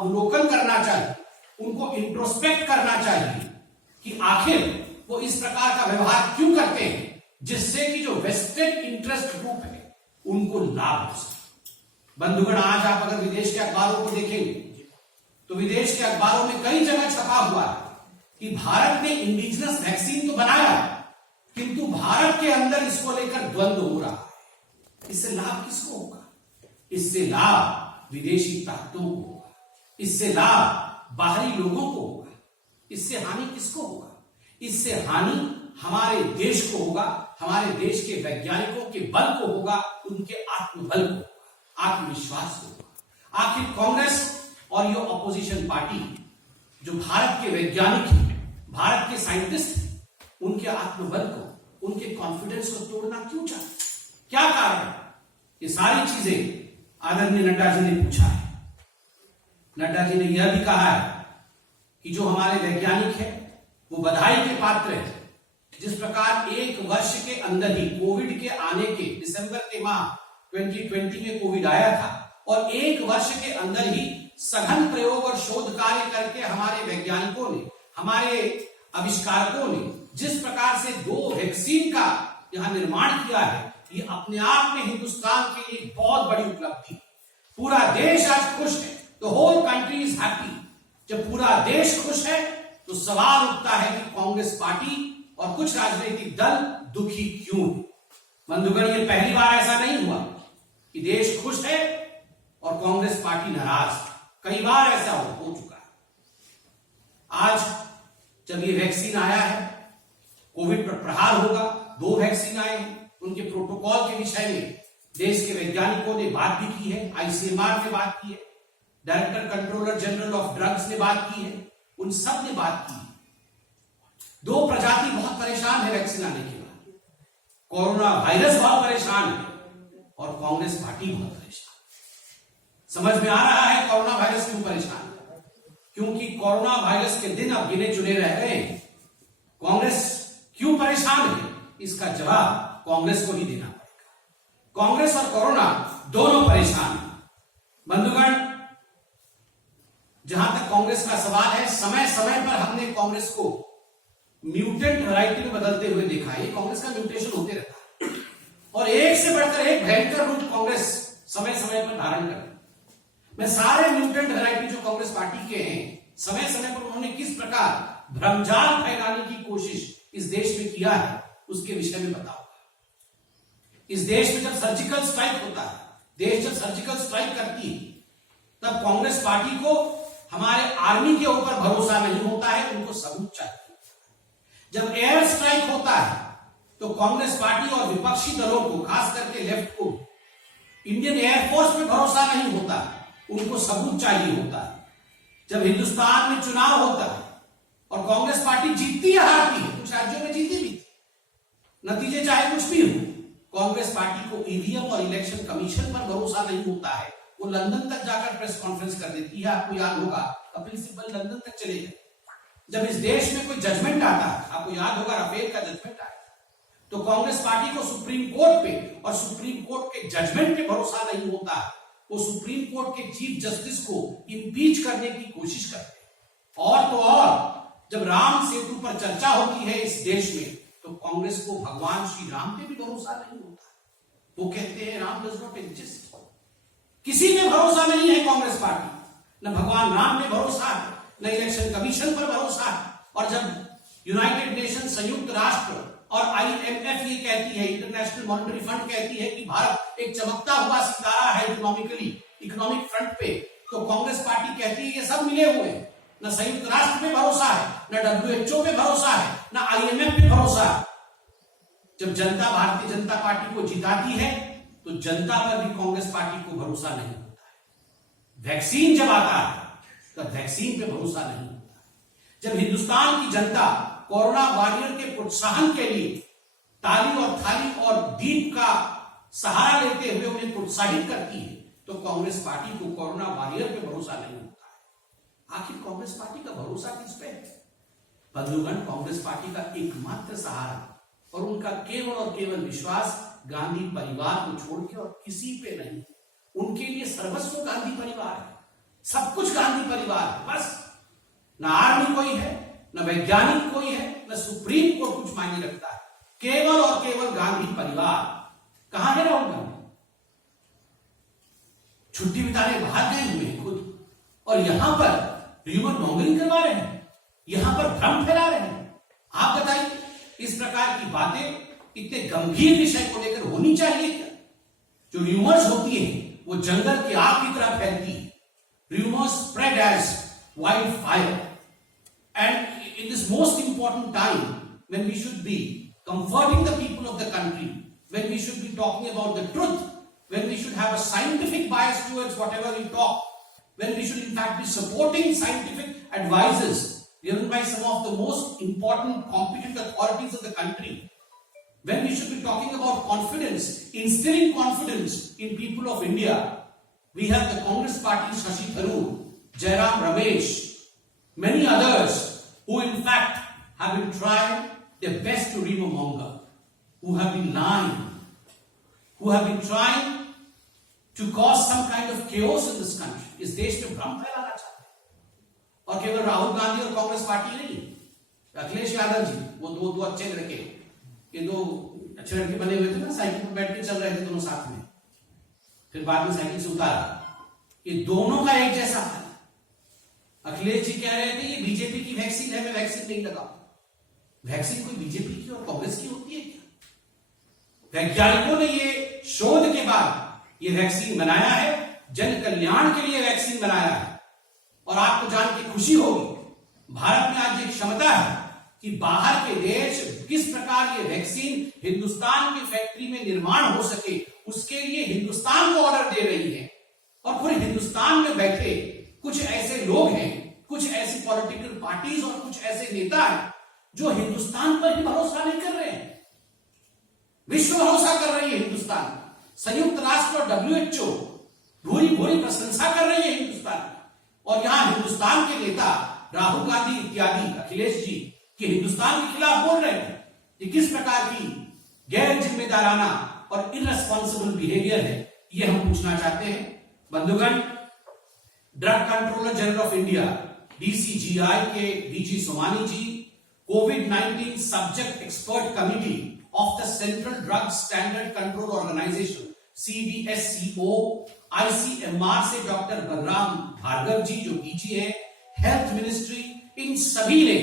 अवलोकन करना चाहिए, उनको इंट्रोस्पेक्ट करना चाहिए कि आखिर वो इस प्रकार का व्यवहार क्यों करते हैं जिससे कि जो वेस्टेड इंटरेस्ट ग्रुप है उनको लाभ हो सके। बंधुगण, आज आप अगर विदेश के अखबारों को देखेंगे तो विदेश के अखबारों में कई जगह छपा हुआ है कि भारत ने इंडिजिनस वैक्सीन तो बनाया किंतु भारत के अंदर इसको लेकर द्वंद्व हो रहा है। इससे लाभ किसको होगा? इससे लाभ विदेशी ताकतों को होगा, इससे लाभ बाहरी लोगों को होगा, इससे हानि किसको होगा? इससे हानि हमारे देश को होगा, हमारे देश के वैज्ञानिकों के बल को होगा, उनके आत्मबल को होगा, आत्मविश्वास को होगा। आखिर कांग्रेस और ये ऑपोजिशन पार्टी जो भारत के वैज्ञानिक हैं, भारत के साइंटिस्ट हैं, उनके आत्मबल को, उनके कॉन्फिडेंस को तोड़ना क्यों चाहते? क्या कारण है? ये सारी चीजें आदरणीय नड्डा जी ने पूछा है। नड्डा जी ने यह भी कहा है कि जो हमारे वैज्ञानिक है वो बधाई के पात्र है। जिस प्रकार एक वर्ष के अंदर ही कोविड के आने के दिसंबर के माह 2020 में कोविड आया था और एक वर्ष के अंदर ही सघन प्रयोग और शोध कार्य करके हमारे वैज्ञानिकों ने, हमारे आविष्कारकों ने जिस प्रकार से 2 वैक्सीन का यहां निर्माण किया है, ये अपने आप में हिंदुस्तान के लिए बहुत बड़ी उपलब्धि। पूरा देश आज खुश है, the whole country is happy. जब पूरा देश खुश है तो सवाल उठता है कि कांग्रेस पार्टी और कुछ राजनीतिक दल दुखी क्यों है? बंधुगण, ये पहली बार ऐसा नहीं हुआ कि देश खुश है और कांग्रेस पार्टी नाराज है। कई बार ऐसा हो चुका है। आज जब ये वैक्सीन आया है, कोविड पर प्रहार होगा, 2 वैक्सीन आए हैं, उनके प्रोटोकॉल के विषय में देश के वैज्ञानिकों ने बात भी की है, आईसीएमआर ने बात की है, director controller general of drugs ने बात की है, उन सब ने बात की है। 2 प्रजाति बहुत परेशान है वैक्सीन आने के बाद। कोरोना वायरस बहुत परेशान है और कांग्रेस पार्टी बहुत परेशान। समझ में आ रहा है कोरोना वायरस क्यों परेशान है? क्योंकि कोरोना वायरस के दिन अब गिने चुने रह गए। कांग्रेस क्यों परेशान है, इसका जवाब कांग्रेस को ही देना पड़ेगा। कांग्रेस और कोरोना दोनों परेशान हैं। बंधुगण, जहां तक कांग्रेस का सवाल है, समय समय पर हमने कांग्रेस को म्यूटेंट वैरायटी में बदलते हुए देखा है। कांग्रेस का म्यूटेशन होते रहता है और एक से बढ़कर एक भयंकर रूप कांग्रेस समय समय पर धारण करती है। मैं सारे म्यूटेंट वैरायटी जो कांग्रेस पार्टी के हैं, समय समय पर उन्होंने किस प्रकार भ्रमजाल फैलाने की कोशिश इस देश में किया है, उसके विषय में बताऊंगा। इस देश में जब सर्जिकल स्ट्राइक होता है, देश जब सर्जिकल स्ट्राइक करती है, तब कांग्रेस पार्टी को हमारे आर्मी के ऊपर भरोसा नहीं होता है, उनको सबूत चाहिए। जब एयर स्ट्राइक होता है तो कांग्रेस पार्टी और विपक्षी दलों को, खास करके लेफ्ट को, इंडियन एयरफोर्स पे भरोसा नहीं होता, उनको सबूत चाहिए होता है। जब हिंदुस्तान में चुनाव होता है और कांग्रेस पार्टी जीतती है, हारती है, कुछ राज्यों में जीती भी थी, नतीजे चाहे कुछ भी हो, कांग्रेस पार्टी को ईवीएम और इलेक्शन कमीशन पर भरोसा नहीं होता है। वो लंदन तक जाकर प्रेस कॉन्फ्रेंस कर देती है। आपको याद होगा कपिल सिब्बल लंदन तक चले गए। जब इस देश में कोई जजमेंट आता है, आपको याद होगा राफेल का जजमेंट आया, तो कांग्रेस पार्टी को सुप्रीम कोर्ट पे और सुप्रीम कोर्ट के जजमेंट पे भरोसा नहीं होता है। वो सुप्रीम कोर्ट के चीफ जस्टिस को इम्पीच करने की कोशिश करते हैं। और तो और जब राम सेतु पर चर्चा होती है इस देश में, तो कांग्रेस को भगवान श्री राम पे भी भरोसा नहीं होता। वो कहते हैं राम डज नॉट एग्जिस्ट। किसी में भरोसा नहीं है कांग्रेस पार्टी, न भगवान राम में भरोसा है, न इलेक्शन कमीशन पर भरोसा है। और जब यूनाइटेड नेशन, संयुक्त राष्ट्र और IMF ये कहती है, इंटरनेशनल मॉनेटरी फंड कहती है कि भारत एक चमकता हुआ सितारा है इकोनॉमिक फ्रंट पे, तो कांग्रेस पार्टी कहती है ये सब मिले हुए हैं। न संयुक्त राष्ट्र पे भरोसा है, न WHO पे भरोसा है, न IMF पे भरोसा है। जब जनता भारतीय जनता पार्टी को जिताती है तो जनता पर भी कांग्रेस पार्टी को भरोसा नहीं होता है। वैक्सीन जब आता है तब वैक्सीन पे भरोसा नहीं होता है। जब हिंदुस्तान की जनता कोरोना वॉरियर के प्रोत्साहन के लिए ताली और थाली और दीप का सहारा लेते हुए उन्हें प्रोत्साहित करती है, तो कांग्रेस पार्टी को कोरोना वॉरियर पे भरोसा नहीं होता है। आखिर कांग्रेस पार्टी का भरोसा किस पे है? बंधुगण, कांग्रेस पार्टी का एकमात्र सहारा और उनका केवल और केवल विश्वास गांधी परिवार को छोड़ के और किसी पे नहीं। उनके लिए सर्वस्व गांधी परिवार है, सब कुछ गांधी परिवार है, बस ना आर्मी कोई है, ना वैज्ञानिक कोई है, ना सुप्रीम कोर्ट कुछ मायने रखता है, केवल और केवल गांधी परिवार। कहां है राहुल गांधी? छुट्टी बिताने बाहर गए हुए हैं खुद, और यहां पर ह्यूमन मॉन्गरिंग करवा रहे हैं, यहां पर भ्रम फैला रहे हैं। आप बताइए, इस प्रकार की बातें इतने गंभीर विषय को लेकर होनी चाहिए क्या? जो र्यूमर्स होती है वो जंगल की आग की तरह फैलती है। Rumours spread as wild fire, and in this most important time when we should be comforting the people of the country, when we should be talking about the truth, when we should have a scientific bias towards whatever we talk, when we should in fact be supporting scientific advices given by some of the most important competent authorities of the country, when we should be talking about confidence, instilling confidence in people of India, we have the Congress party, Shashi Tharoor, Jairam Ramesh, many others who in fact have been trying their best to rumor-monger, who have been lying, who have been trying to cause some kind of chaos in this country. इस देश में भ्रम फैलाना चाहते हैं, और केवल राहुल गांधी और कांग्रेस पार्टी नहीं, अखिलेश यादव जी, वो दो अच्छे लड़के, ये दो अच्छे लड़के बने हुए थे ना, साइकिल पर बैठ के चल रहे थे दोनों साथ में, फिर बाद में साइकिल से उतारा, ये दोनों का एक जैसा था। अखिलेश जी कह रहे थे ये बीजेपी की वैक्सीन है, मैं वैक्सीन नहीं लगाऊं। वैक्सीन कोई बीजेपी की और कांग्रेस की होती है क्या? वैज्ञानिकों ने ये शोध के बाद ये वैक्सीन बनाया है, जन कल्याण के लिए वैक्सीन बनाया है। और आपको जान के खुशी होगी, भारत में आज एक क्षमता है कि बाहर के देश किस प्रकार ये वैक्सीन हिंदुस्तान की फैक्ट्री में निर्माण हो सके, उसके लिए हिंदुस्तान को ऑर्डर दे रही है। और पूरे हिंदुस्तान में बैठे कुछ ऐसे लोग हैं, कुछ ऐसी पॉलिटिकल पार्टीज और कुछ ऐसे नेता हैं जो हिंदुस्तान पर ही भरोसा नहीं कर रहे हैं, विश्व भरोसा कर रही है हिंदुस्तान। संयुक्त राष्ट्र और WHO भूरी भूरी प्रशंसा कर रही है हिंदुस्तान, और यहां हिंदुस्तान के नेता राहुल गांधी इत्यादि, अखिलेश जी के हिंदुस्तान के खिलाफ बोल रहे हैं। ये किस प्रकार की गैर जिम्मेदाराना और इररेस्पॉन्सिबल बिहेवियर है, ये हम पूछना चाहते हैं। बंधुगण, drug controller general of India DCGI के DG Somani ji, COVID-19 Subject Expert Committee of the Central Drug Standard Control Organization CDSCO, ICMR से डॉक्टर बलराम भार्गव जी जो DG है, हेल्थ मिनिस्ट्री, इन सभी ने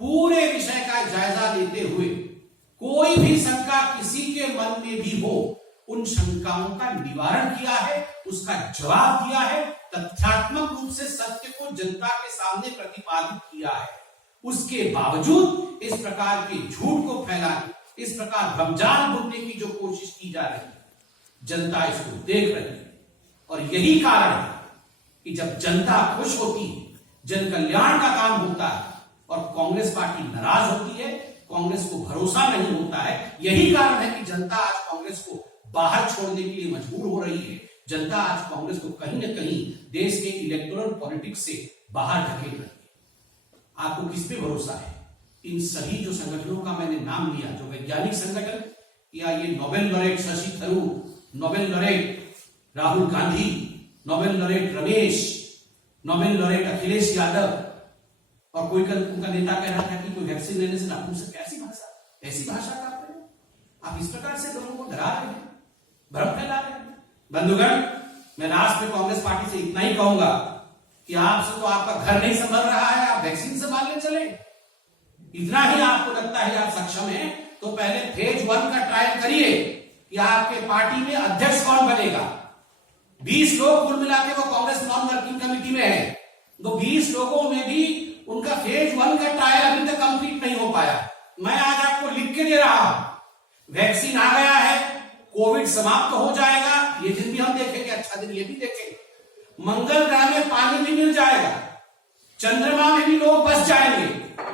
पूरे विषय का जायजा लेते हुए कोई भी शंका किसी के मन में भी हो, उन शंकाओं का निवारण किया है, उसका जवाब दिया है, तथ्यात्मक रूप से सत्य को जनता के सामने प्रतिपादित किया है। उसके बावजूद इस प्रकार के झूठ को फैलाने, इस प्रकार भ्रमजाल बुनने की जो कोशिश की जा रही है, जनता इसको देख रही है। और यही कारण है कि जब जनता खुश होती है, जन कल्याण का काम होता है, और कांग्रेस पार्टी नाराज होती है, कांग्रेस को भरोसा नहीं होता है, यही कारण है कि जनता आज कांग्रेस को बाहर छोड़ने के लिए मजबूर हो रही है। जनता आज कांग्रेस को कहीं ना कहीं देश के इलेक्टोरल पॉलिटिक्स से बाहर धकेल रही है। आपको किस पे भरोसा है? इन सभी जो संगठनों का मैंने नाम लिया, जो वैज्ञानिक संगठन, या ये Nobel laureate Shashi Tharoor, Nobel laureate Rahul Gandhi, Nobel laureate Ramesh, Nobel laureate Akhilesh Yadav, और कोई उनका नेता कह रहा था कि कोई वैक्सीन लेने से नपुंसक, ऐसी भाषा का आप इस प्रकार से लोगों को डरा रहे हैं, भ्रम फैला रहे हैं। बंधुगण, मैं लास्ट में कांग्रेस पार्टी से इतना ही कहूंगा कि आपसे तो आपका घर नहीं संभल रहा है, आप वैक्सीन संभालने चले। इतना ही आपको लगता है आप सक्षम हैं, तो पहले फेज 1 का ट्रायल करिए कि आपके पार्टी में अध्यक्ष कौन बनेगा। 20 लोग कुल मिला के वो कांग्रेस नॉन वर्किंग कमेटी में है, तो 20 लोगों में भी उनका फेज 1 का ट्रायल अभी तक कंप्लीट नहीं हो पाया। मैं आज आपको लिख के दे रहा हूं, वैक्सीन आ गया है, कोविड समाप्त हो जाएगा, ये दिन भी हम देखेंगे, अच्छा दिन ये भी देखेंगे। मंगल ग्रह में पानी भी मिल जाएगा, चंद्रमा में भी लोग बस जाएंगे,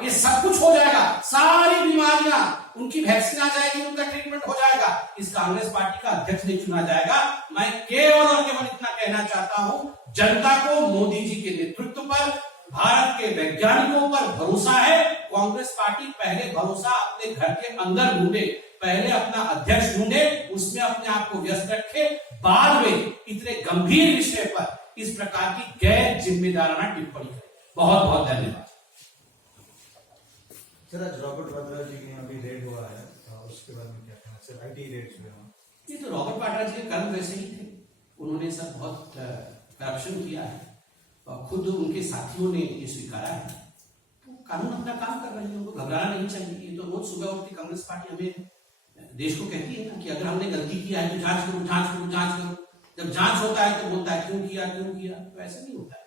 ये सब कुछ हो जाएगा, सारी बीमारियां उनकी वैक्सीन आ जाएगी, उनका ट्रीटमेंट हो जाएगा, इस कांग्रेस पार्टी का अध्यक्ष नहीं चुना जाएगा। मैं केवल और केवल इतना कहना चाहता हूं, जनता को मोदी जी के नेतृत्व पर, भारत के वैज्ञानिकों पर भरोसा है। कांग्रेस पार्टी पहले भरोसा अपने घर के अंदर ढूंढे, पहले अपना अध्यक्ष ढूंढे, उसमें अपने आप को व्यस्त रखे, बाद में इतने गंभीर विषय पर इस प्रकार की गैर जिम्मेदाराना टिप्पणी करे। बहुत बहुत धन्यवाद। सर, आज रॉबर्ट वाड्रा जी के यहाँ भी रेड हुआ है, उसके बारे में क्या कहना सर? आईटी रेड हुए वहाँ। ये तो रॉबर्ट वाड्रा जी के कर्म वैसे ही थे, उन्होंने सर बहुत करप्शन किया है और खुद उनके साथियों ने ये स्वीकारा है। तो कानून अपना काम कर रहे हैं, उनको घबराना नहीं चाहिए। ये तो रोज सुबह उठ के कांग्रेस पार्टी हमें देश को कहती है ना कि अगर हमने गलती किया है तो जांच करो, जांच करो, जांच करो। जब जांच होता है तो बोलता है क्यों किया, क्यों किया। तो ऐसा नहीं होता है।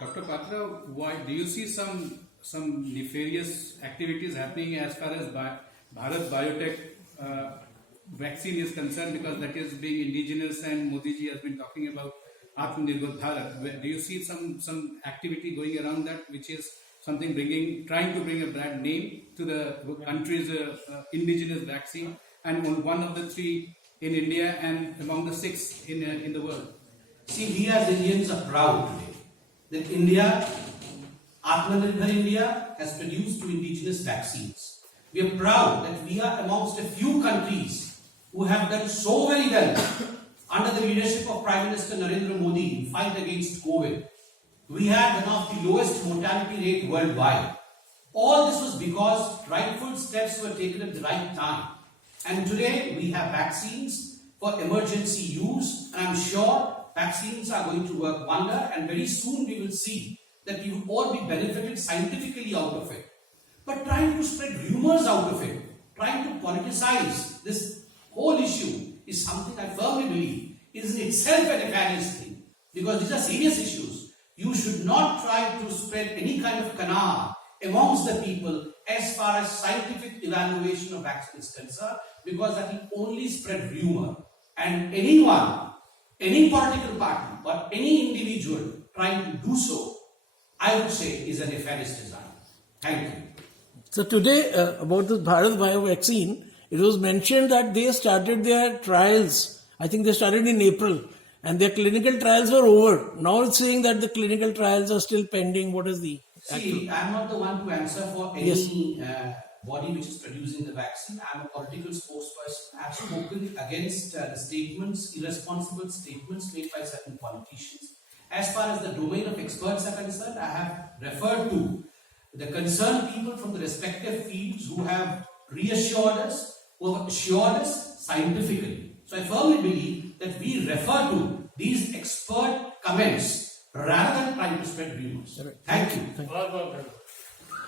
Dr. Patra, why do you see some nefarious activities happening as far as Bharat Biotech vaccine is concerned, because that is being indigenous and Modi ji has been talking about Atmanirbhar Bharat. Do you see some activity going around that, which is something trying to bring a brand name to the country's indigenous vaccine, and on one of the 3 in India and among the 6 in the world? See, we as Indians are proud today that India, Atmanirbhar India, has produced 2 indigenous vaccines. We are proud that we are amongst a few countries who have done so very well under the leadership of Prime Minister Narendra Modi in fight against COVID. We had one of the lowest mortality rate worldwide. All this was because rightful steps were taken at the right time. And today we have vaccines for emergency use, and I'm sure vaccines are going to work wonder, and very soon we will see that we will all be benefited scientifically out of it. But trying to spread rumors out of it, trying to politicize this whole issue is something I firmly believe is in itself a nefarious thing, because these are serious issues. You should not try to spread any kind of canard amongst the people as far as scientific evaluation of vaccine is concerned, because that will only spread rumor. And anyone, any political party or any individual trying to do so, I would say, is a nefarious design. Thank you. So today, about the Bharat Bio vaccine, it was mentioned that they started their trials. I think they started in April, and their clinical trials were over. Now it's saying that the clinical trials are still pending. What is the See, I'm not the one to answer for any body which is producing the vaccine. I'm a political spokesperson. I've spoken against the statements, irresponsible statements made by certain politicians. As far as the domain of experts are concerned, I have referred to the concerned people from the respective fields who have reassured us, who have assured us scientifically. So I firmly believe that we refer to these expert comments rather than trying to spread rumors. Thank you.